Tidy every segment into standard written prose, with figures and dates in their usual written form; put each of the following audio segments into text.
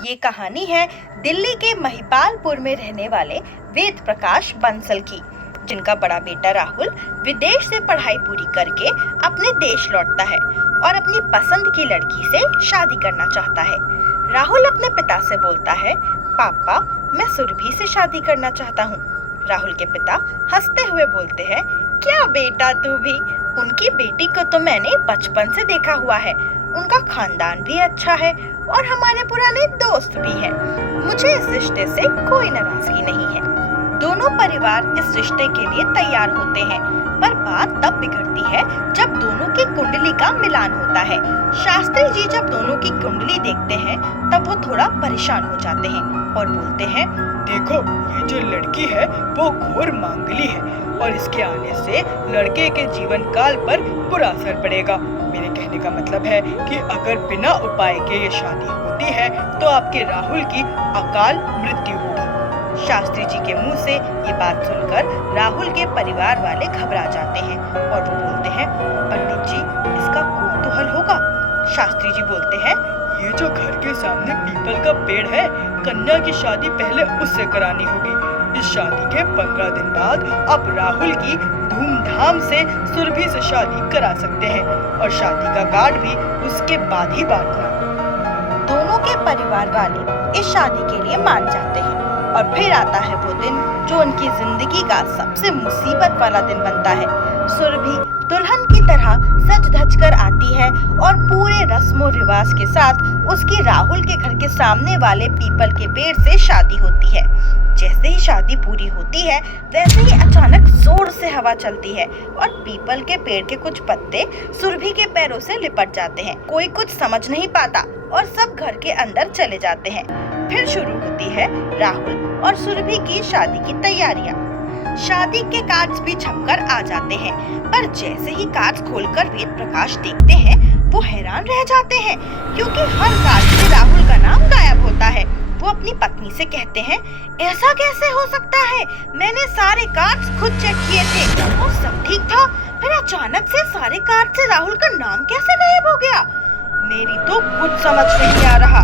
ये कहानी है दिल्ली के महिपालपुर में रहने वाले वेद प्रकाश बंसल की, जिनका बड़ा बेटा राहुल विदेश से पढ़ाई पूरी करके अपने देश लौटता है और अपनी पसंद की लड़की से शादी करना चाहता है। राहुल अपने पिता से बोलता है, पापा मैं सुरभि से शादी करना चाहता हूँ। राहुल के पिता हंसते हुए बोलते हैं, क्या बेटा तू भी, उनकी बेटी को तो मैंने बचपन से देखा हुआ है, उनका खानदान भी अच्छा है और हमारे पुराने दोस्त भी हैं। मुझे इस रिश्ते से कोई नाराजगी नहीं है। दोनों परिवार इस रिश्ते के लिए तैयार होते हैं, पर बात तब बिगड़ती है जब दोनों की कुंडली का मिलान होता है। शास्त्री जी जब दोनों की कुंडली देखते हैं तब वो थोड़ा परेशान हो जाते हैं और बोलते हैं, देखो ये जो लड़की है वो घोर मांगली है और इसके आने से लड़के के जीवन काल पर बुरा असर पड़ेगा। मेरे कहने का मतलब है कि अगर बिना उपाय के ये शादी होती है तो आपके राहुल की अकाल मृत्यु होगी। शास्त्री जी के मुंह से ये बात सुनकर राहुल के परिवार वाले घबरा जाते हैं और वो बोलते हैं, पंडित जी इसका कोई तो हल होगा। शास्त्री जी बोलते हैं, ये जो घर के सामने पीपल का पेड़ है, कन्या की शादी पहले उससे करानी होगी। इस शादी के 15 दिन बाद आप राहुल की धूमधाम से सुरभि से शादी करा सकते हैं और शादी का कार्ड भी उसके बाद ही बांटना। दोनों के परिवार वाले इस शादी के लिए मान जाते हैं और फिर आता है वो दिन जो उनकी जिंदगी का सबसे मुसीबत वाला दिन बनता है। सुरभि दुल्हन की तरह सज धज कर आती है और पूरे रस्मों रिवाज के साथ उसकी राहुल के घर के सामने वाले पीपल के पेड़ से शादी होती है। जैसे ही शादी पूरी होती है वैसे ही अचानक जोर से हवा चलती है और पीपल के पेड़ के कुछ पत्ते सुरभि के पैरों से लिपट जाते हैं। कोई कुछ समझ नहीं पाता और सब घर के अंदर चले जाते हैं। फिर शुरू होती है राहुल और सुरभि की शादी की तैयारियां। शादी के कार्ड्स भी छपकर आ जाते हैं, पर जैसे ही कार्ड्स खोलकर वेद प्रकाश देखते हैं वो हैरान रह जाते हैं, क्योंकि हर कार्ड में राहुल का नाम गायब होता है। वो अपनी पत्नी से कहते हैं, ऐसा कैसे हो सकता है, मैंने सारे कार्ड्स खुद चेक किए थे और सब ठीक था, फिर अचानक से सारे कार्ड से राहुल का नाम कैसे गायब हो गया। मेरी तो कुछ समझ नहीं आ रहा।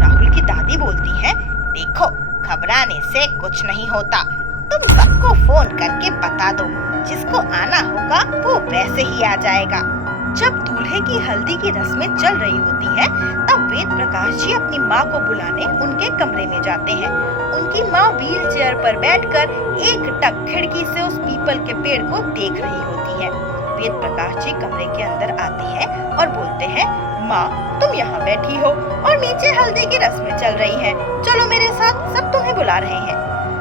राहुल की दादी बोलती है, देखो घबराने से कुछ नहीं होता, तुम सबको फोन करके बता दो, जिसको आना होगा वो वैसे ही आ जाएगा। जब दूल्हे की हल्दी की रस्में चल रही होती हैं, तब वेद प्रकाश जी अपनी माँ को बुलाने उनके कमरे में जाते हैं। उनकी माँ व्हील चेयर पर बैठकर एक टक खिड़की से उस पीपल के पेड़ को देख रही होती है। वेद प्रकाश जी कमरे के अंदर आते हैं और बोलते हैं, माँ तुम यहाँ बैठी हो और नीचे हल्दी की रस्में चल रही हैं, चलो मेरे साथ, सब तुम्हें बुला रहे हैं।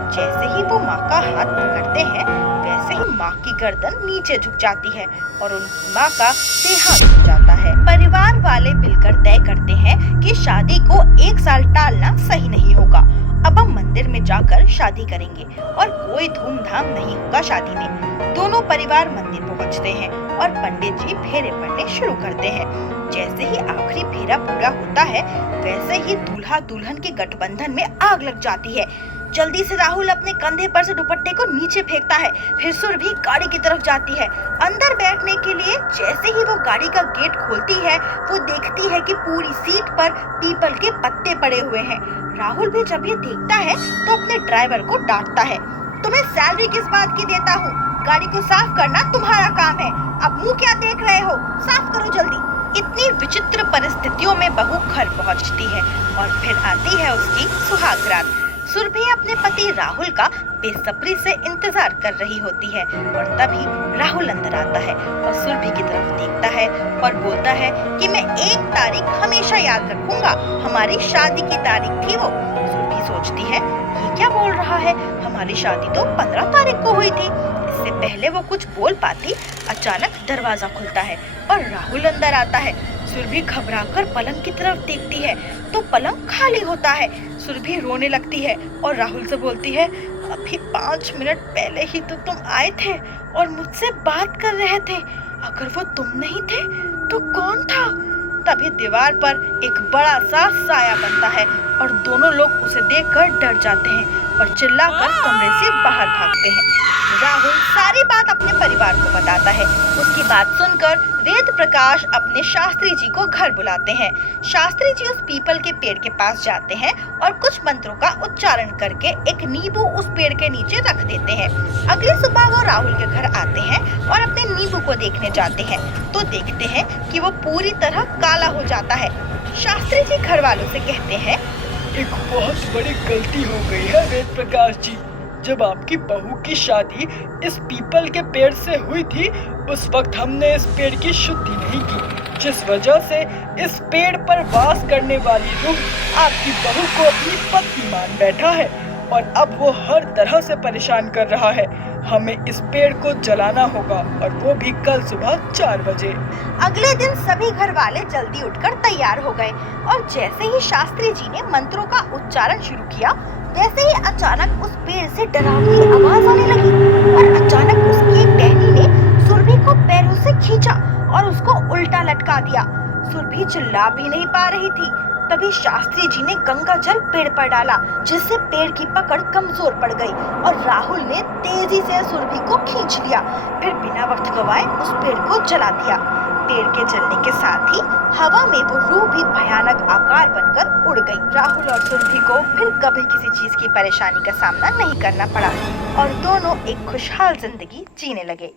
जैसे ही वो माँ का हाथ पकड़ते हैं वैसे ही माँ की गर्दन नीचे झुक जाती है और उनकी माँ का देहांत हो जाता है। परिवार वाले मिलकर तय करते हैं कि शादी को 1 साल टालना सही नहीं होगा। अब हम मंदिर में जाकर शादी करेंगे और कोई धूमधाम नहीं होगा शादी में। दोनों परिवार मंदिर पहुँचते हैं और पंडित जी फेरे पड़ने शुरू करते हैं। जैसे ही आखिरी फेरा पूरा होता है वैसे ही दूल्हा दुल्हन के गठबंधन में आग लग जाती है। जल्दी से राहुल अपने कंधे पर से दुपट्टे को नीचे फेंकता है। फिर सुरभि गाड़ी की तरफ जाती है अंदर बैठने के लिए। जैसे ही वो गाड़ी का गेट खोलती है वो देखती है कि पूरी सीट पर पीपल के पत्ते पड़े हुए हैं। राहुल भी जब ये देखता है तो अपने ड्राइवर को डांटता है, तुम्हें सैलरी किस बात की देता हूँ, गाड़ी को साफ करना तुम्हारा काम है, अब मुँह क्या देख रहे हो, साफ करो जल्दी। इतनी विचित्र परिस्थितियों में बहू घर पहुँचती है और फिर आती है उसकी सुहाग रात। सुरभि अपने पति राहुल का बेसब्री से इंतजार कर रही होती है और तभी राहुल अंदर आता है और सुरभि की तरफ देखता है और बोलता है कि मैं 1 तारीख हमेशा याद रखूंगा, हमारी शादी की तारीख थी वो। सुरभि सोचती है, ये क्या बोल रहा है, हमारी शादी तो 15 तारीख को हुई थी। इससे पहले वो कुछ बोल पाती, अचानक दरवाजा खुलता है और राहुल अंदर आता है। सुरभि घबराकर पलंग की तरफ देखती है तो पलंग खाली होता है। सुरभि रोने लगती है और राहुल से बोलती है, अभी 5 मिनट पहले ही तो तुम आए थे और मुझसे बात कर रहे थे, अगर वो तुम नहीं थे तो कौन था। तभी दीवार पर एक बड़ा सा साया बनता है और दोनों लोग उसे देखकर डर जाते हैं। और चिल्लाकर कमरे से बाहर भागते हैं। राहुल सारी बात अपने परिवार को बताता है। उसकी बात सुनकर वेद प्रकाश अपने शास्त्री जी को घर बुलाते हैं। शास्त्री जी उस पीपल के पेड़ के पास जाते हैं और कुछ मंत्रों का उच्चारण करके एक नींबू उस पेड़ के नीचे रख देते हैं। अगली सुबह वो राहुल के घर आते हैं और अपने नींबू को देखने जाते हैं तो देखते हैं कि वो पूरी तरह काला हो जाता है। शास्त्री जी घर वालों से कहते हैं, एक बहुत बड़ी गलती हो गई है वेद प्रकाश जी। जब आपकी बहू की शादी इस पीपल के पेड़ से हुई थी, उस वक्त हमने इस पेड़ की शुद्धि नहीं की, जिस वजह से इस पेड़ पर वास करने वाली रूह आपकी बहू को अपनी पत्नी मान बैठा है और अब वो हर तरह से परेशान कर रहा है। हमें इस पेड़ को जलाना होगा और वो भी कल सुबह 4 बजे। अगले दिन सभी घर वाले जल्दी उठकर तैयार हो गए और जैसे ही शास्त्री जी ने मंत्रों का उच्चारण शुरू किया, वैसे ही अचानक उस पेड़ से डरावनी आवाज आने लगी और अचानक उसकी एक टहनी ने सुरभि को पैरों से खींचा और उसको उल्टा लटका दिया। सुरभि चिल्ला भी नहीं पा रही थी। तभी शास्त्री जी ने गंगा जल पेड़ पर डाला, जिससे पेड़ की पकड़ कमजोर पड़ गई और राहुल ने तेजी से सुरभि को खींच लिया। फिर बिना वक्त गवाए उस पेड़ को जला दिया। पेड़ के जलने के साथ ही हवा में वो रूह भी भयानक आकार बनकर उड़ गई। राहुल और सुरभि को फिर कभी किसी चीज की परेशानी का सामना नहीं करना पड़ा और दोनों एक खुशहाल जिंदगी जीने लगे।